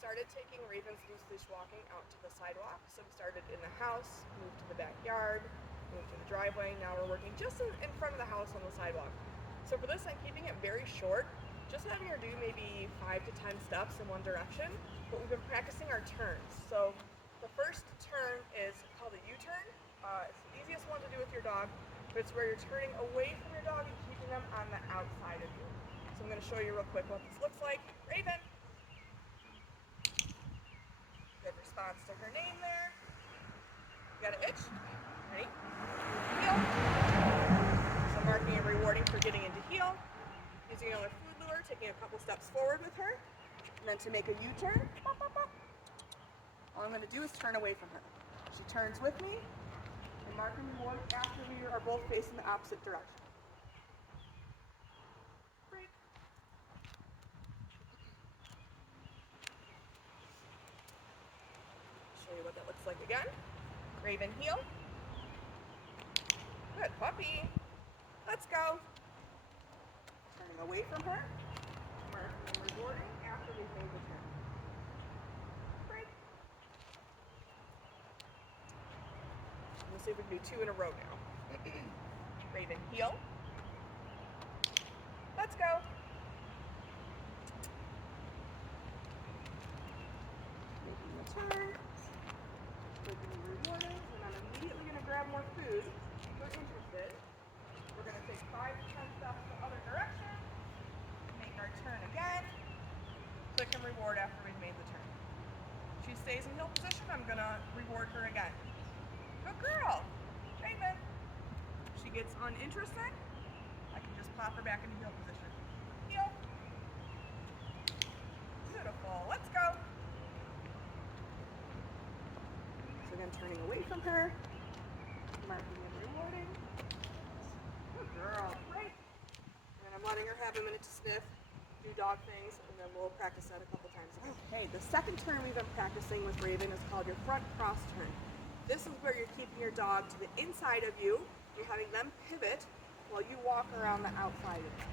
started taking Raven's loose leash walking out to the sidewalk. So we started in the house, moved to the backyard, moved to the driveway. Now we're working just in front of the house on the sidewalk. So for this, I'm keeping it very short, just having her do maybe 5 to 10 steps in one direction. But we've been practicing our turns. So the first turn is called a U-turn. It's the easiest one to do with your dog, but it's where you're turning away from your dog and keeping them on the outside of you. So I'm going to show you real quick what this looks like. Raven. Good response to her name there. You got an itch? Ready? Heel. So marking and rewarding for getting into heel. Using another food lure, taking a couple steps forward with her. And then to make a U-turn, pop, pop, pop. All I'm going to do is turn away from her. She turns with me, and mark and reward after we are both facing the opposite direction. Break. Show you what that looks like again. Raven heel. Good puppy. Let's go. Turning away from her. Marking and rewarding after we've made the turn. Break. Let's see if we can do 2 in a row now. Raven heel. Let's go. Making the turn. Breaking and rewarding. And I'm immediately going to grab more food. If you're interested, we're going to take 5 to 10 steps the other direction. Make our turn again. Click and reward after we've made the turn. She stays in heel position. I'm going to reward her again. Good girl. Raven. If she gets uninterested, I can just pop her back into heel position. Heel. Beautiful. Let's go. So again, turning away from her. Marking and rewarding. Good girl. Great. And I'm letting her have a minute to sniff, do dog things, and then we'll practice that a couple times again. Okay, the second turn we've been practicing with Raven is called your front cross turn. This is where you're keeping your dog to the inside of you. You're having them pivot while you walk around the outside of them.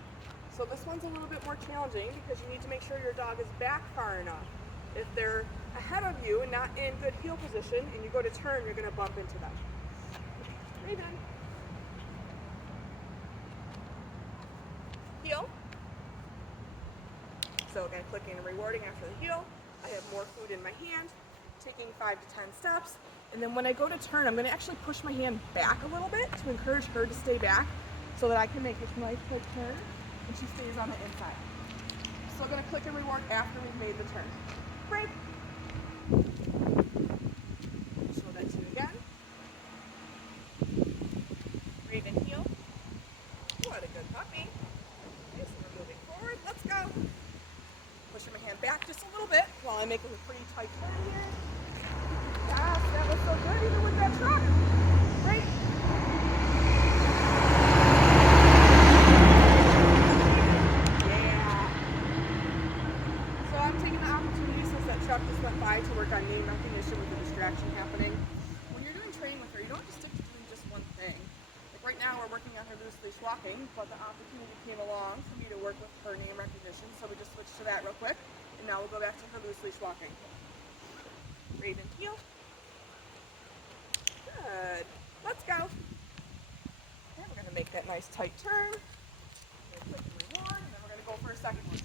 So this one's a little bit more challenging because you need to make sure your dog is back far enough. If they're ahead of you and not in good heel position and you go to turn, you're going to bump into them. Raven. Heel. So again, clicking and rewarding after the heel. I have more food in my hand, taking 5 to 10 steps. And then when I go to turn, I'm going to actually push my hand back a little bit to encourage her to stay back so that I can make this nice quick turn and she stays on the inside. Still going to click and reward after we've made the turn. Break. Show that to you again. Raven heel. What a good puppy. Okay, so we're moving forward. Let's go. Pushing my hand back just a little bit while I'm making a pretty tight turn here. Yes, that was so good even with that truck. Great. Yeah. So I'm taking the opportunity since that truck just went by to work on name recognition with the distraction happening. When you're doing training with her, you don't have to stick to doing just one thing. Like right now we're working on her loose leash walking, but the opportunity came along for me to work with her name recognition, so we just switched to that real quick. And now we'll go back to her loose leash walking. Raven heel. Good. Let's go. Okay, we're going to make that nice tight turn. Click and reward, and then we're going to go for a second one.